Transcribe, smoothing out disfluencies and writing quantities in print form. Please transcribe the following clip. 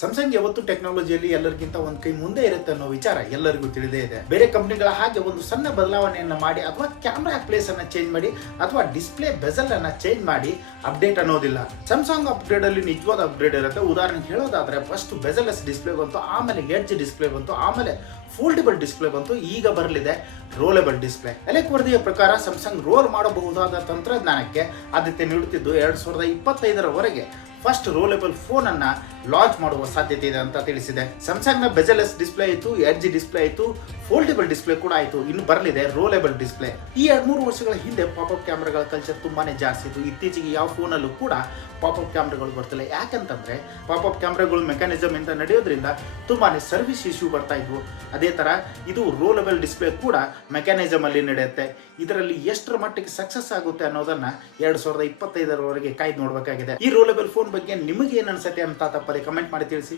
Samsung ಯಾವತ್ತು ಟೆಕ್ನಾಲಜಿಯಲ್ಲಿ ಎಲ್ಲರಿಗಿಂತ ಒಂದ್ ಕೈ ಮುಂದೆ ಇರುತ್ತೆ ಅನ್ನೋ ವಿಚಾರ ಎಲ್ಲರಿಗೂ ತಿಳಿದೇ ಇದೆ. ಬೇರೆ ಕಂಪನಿಗಳ ಹಾಗೆ ಒಂದು ಸಣ್ಣ ಬದಲಾವಣೆಯನ್ನ ಮಾಡಿ ಅಥವಾ ಕ್ಯಾಮೆರಾ ಪ್ಲೇಸ್ ಅನ್ನ ಚೇಂಜ್ ಮಾಡಿ ಅಥವಾ ಡಿಸ್ಪ್ಲೇ ಬೆಜಲ್ ಅನ್ನ ಚೇಂಜ್ ಮಾಡಿ ಅಪ್ಡೇಟ್ ಅನ್ನೋದಿಲ್ಲ. ಸ್ಯಾಮ್ಸಂಗ್ ಅಪ್ಗ್ರೇಡ್ ಅಲ್ಲಿ ನಿಜವಾದ ಅಪ್ಗ್ರೇಡ್ ಇರುತ್ತೆ. ಉದಾಹರಣೆಗೆ ಹೇಳೋದಾದ್ರೆ ಫಸ್ಟ್ ಬೆಜಲ್ಲೆಸ್ ಡಿಸ್ಪ್ಲೇ ಬಂತು, ಆಮೇಲೆ ಎಡ್ಜ್ ಡಿಸ್ಪ್ಲೇ ಬಂತು, ಆಮೇಲೆ ಫೋಲ್ಡಬಲ್ ಡಿಸ್ಪ್ಲೇ ಬಂತು, ಈಗ ಬರಲಿದೆ ರೋಲೆಬಲ್ ಡಿಸ್ಪ್ಲೇ. ಎಲೆಕ್ ವರದಿಯ ಪ್ರಕಾರ ಸ್ಯಾಮ್ಸಂಗ್ ರೋಲ್ ಮಾಡಬಹುದಾದ ತಂತ್ರಜ್ಞಾನಕ್ಕೆ ಆದ್ಯತೆ ನೀಡುತ್ತಿದ್ದು 2025ರವರೆಗೆ ಫಸ್ಟ್ ರೋಲೆಬಲ್ ಫೋನ್ ಅನ್ನ ಲಾಂಚ್ ಮಾಡುವ ಸಾಧ್ಯತೆ ಇದೆ ಅಂತ ತಿಳಿಸಿದೆ. ಸ್ಯಾಮ್ಸಂಗ್ ನ ಬೆಜಲ್ಲೆಸ್ ಡಿಸ್ಪ್ಲೇ ಆಯಿತು, ಎಡ್ಜ್ ಡಿಸ್ಪ್ಲೇ ಆಯಿತು, ಫೋಲ್ಡಬಲ್ ಡಿಸ್ಪ್ಲೇ ಕೂಡ ಆಯಿತು, ಇನ್ನು ಬರಲಿದೆ ರೋಲೆಬಲ್ ಡಿಸ್ಪ್ಲೇ. ಈ 2-3 ವರ್ಷಗಳ ಹಿಂದೆ ಪಾಪ್ಅಪ್ ಕ್ಯಾಮ್ರಾಗಳ ಕಲ್ಚರ್ ತುಂಬಾನೇ ಜಾಸ್ತಿ ಇತ್ತು. ಇತ್ತೀಚೆಗೆ ಯಾವ ಫೋನಲ್ಲೂ ಕೂಡ ಪಾಪ್ಅಪ್ ಕ್ಯಾಮ್ರಾಗಳು ಬರ್ತಿಲ್ಲ. ಯಾಕಂತಂದ್ರೆ ಪಾಪ್ಅಪ್ ಕ್ಯಾಮ್ರಾಗಳು ಮೆಕ್ಯಾನಿಸಮ್ ಇಂದ ನಡೆಯೋದ್ರಿಂದ ತುಂಬಾನೇ ಸರ್ವಿಸ್ ಇಶ್ಯೂ ಬರ್ತಾ ಇದ್ವು. ಅದೇ ತರ ಇದು ರೋಲೆಬಲ್ ಡಿಸ್ಪ್ಲೇ ಕೂಡ ಮೆಕ್ಯಾನಿಸಮ್ ಅಲ್ಲಿ ನಡೆಯುತ್ತೆ. ಇದರಲ್ಲಿ ಎಷ್ಟರ ಮಟ್ಟಿಗೆ ಸಕ್ಸಸ್ ಆಗುತ್ತೆ ಅನ್ನೋದನ್ನ 2025ರವರೆಗೆ ಕಾಯ್ದು ನೋಡಬೇಕಾಗಿದೆ. ಈ ರೋಲೆಬಲ್ ಫೋನ್ ಬಗ್ಗೆ ನಿಮಗೆ ಏನ್ ಅನ್ಸುತ್ತೆ ಅಂತ ತಪ್ಪದೆ ಕಮೆಂಟ್ ಮಾಡಿ ತಿಳಿಸಿ.